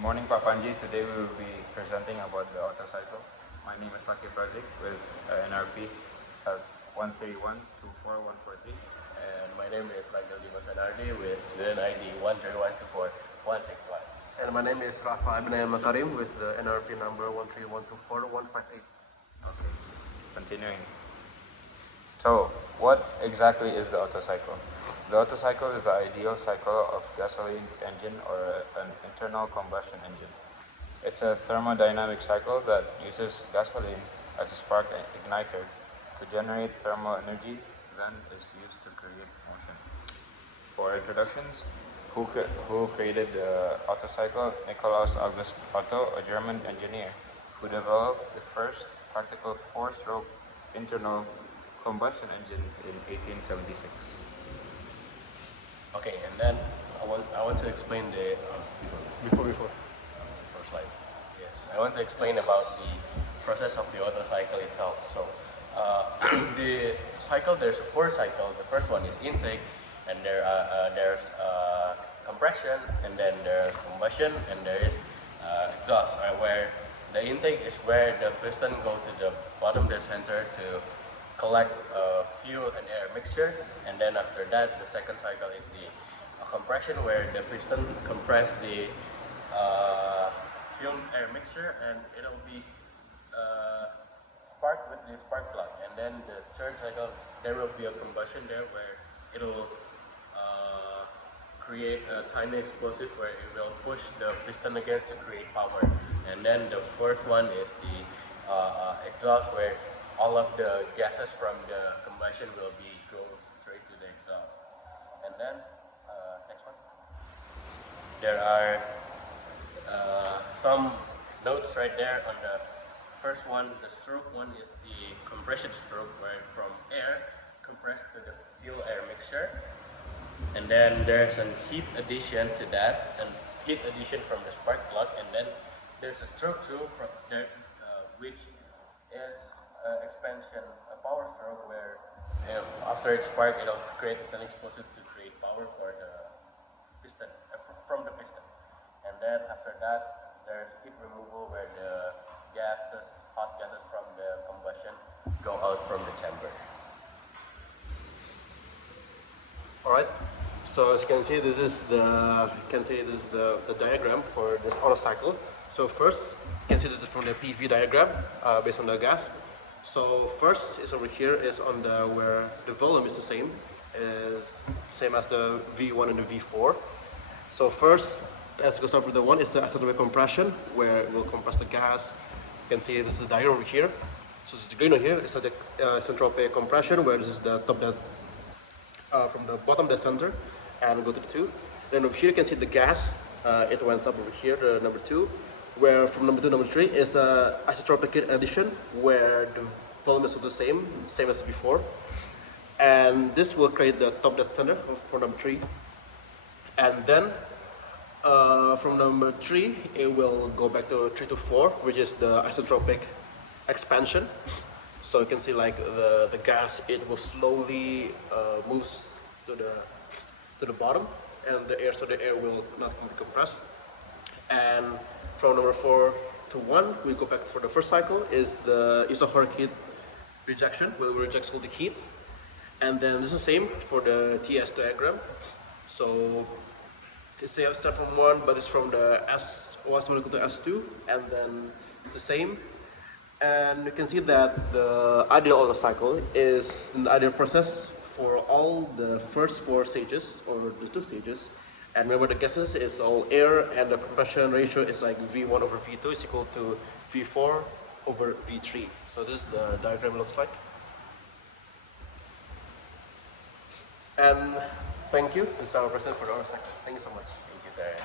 Good morning, Papanji. Today we will be presenting about the Otto cycle. My name is Thaqif Raziq with NRP sub 131244143. And my name is Ragil Dimas R with student ID 101241661. And my name is Raffa A Makarim with the NRP number 131241581. Okay, continuing. So, what exactly is the Otto cycle? The Otto cycle is the ideal cycle of gasoline engine or an internal combustion engine. It's a thermodynamic cycle that uses gasoline as a spark igniter to generate thermal energy, then is used to create motion. For introductions, who created the Otto cycle? Nikolaus August Otto, a German engineer who developed the first practical four-stroke internal combustion engine in 1876. Okay, and then I want to explain the before slide. Yes, I want to explain about the process of the Otto cycle itself. So the cycle, there's a four cycle. The first one is intake, and there's compression, and then there's combustion, and there is exhaust. Where the intake is where the piston go to the bottom of the center to collect fuel and air mixture, and then after that the second cycle is the compression, where the piston compress the fuel air mixture and it'll be sparked with the spark plug, and then the third cycle there will be a combustion there where it'll create a tiny explosive where it will push the piston again to create power, and then the fourth one is the exhaust, where all of the gases from the combustion will be go straight to the exhaust. And then next one, there are some notes right there on the first one. The stroke one is the compression stroke, where from air compressed to the fuel air mixture, and then there's a heat addition to that, and heat addition from the spark plug, and then there's a stroke two from there, which is expansion, a power stroke, where after it's sparked, it'll create an explosive to create power for the piston, from the piston. And then after that, there's heat removal, where the gases, hot gases from the combustion go out from the chamber. All right. So as you can see, this is the diagram for this Otto cycle. So first, you can see this is from the PV diagram based on the gas. So first is over here is on the where the volume is the same as the V1 and the V4. So first, let's go start with the one is the isotropic compression, where it will compress the gas. You can see this is the diagram over here. So this is the green over here is the isotropic compression, where this is the top that from the bottom to the center and go to the two. Then over here you can see the gas. It went up over here, the number two, where from number 2 to number 3 is isotropic heat addition, where the volume is the same as before, and this will create the top dead center for number 3. And then from number 3 it will go back to 3 to 4, which is the isotropic expansion. So you can see like the gas, it will slowly moves to the bottom, and the air will not be compressed. And from number 4 to 1, we go back for the first cycle, is the isophoric heat rejection, where we reject all the heat. And then this is the same for the TS diagram. So it's start from 1, but it's from the S1 will go to S2, and then it's the same. And you can see that the ideal Otto cycle is an ideal process for all the first 4 stages, or the 2 stages. And remember, the gases is all air, and the compression ratio is like V1 over V2 is equal to V4 over V3. So this is the diagram looks like. And thank you. This is our presentation for the Otto cycle. Thank you so much. Thank you, Terry.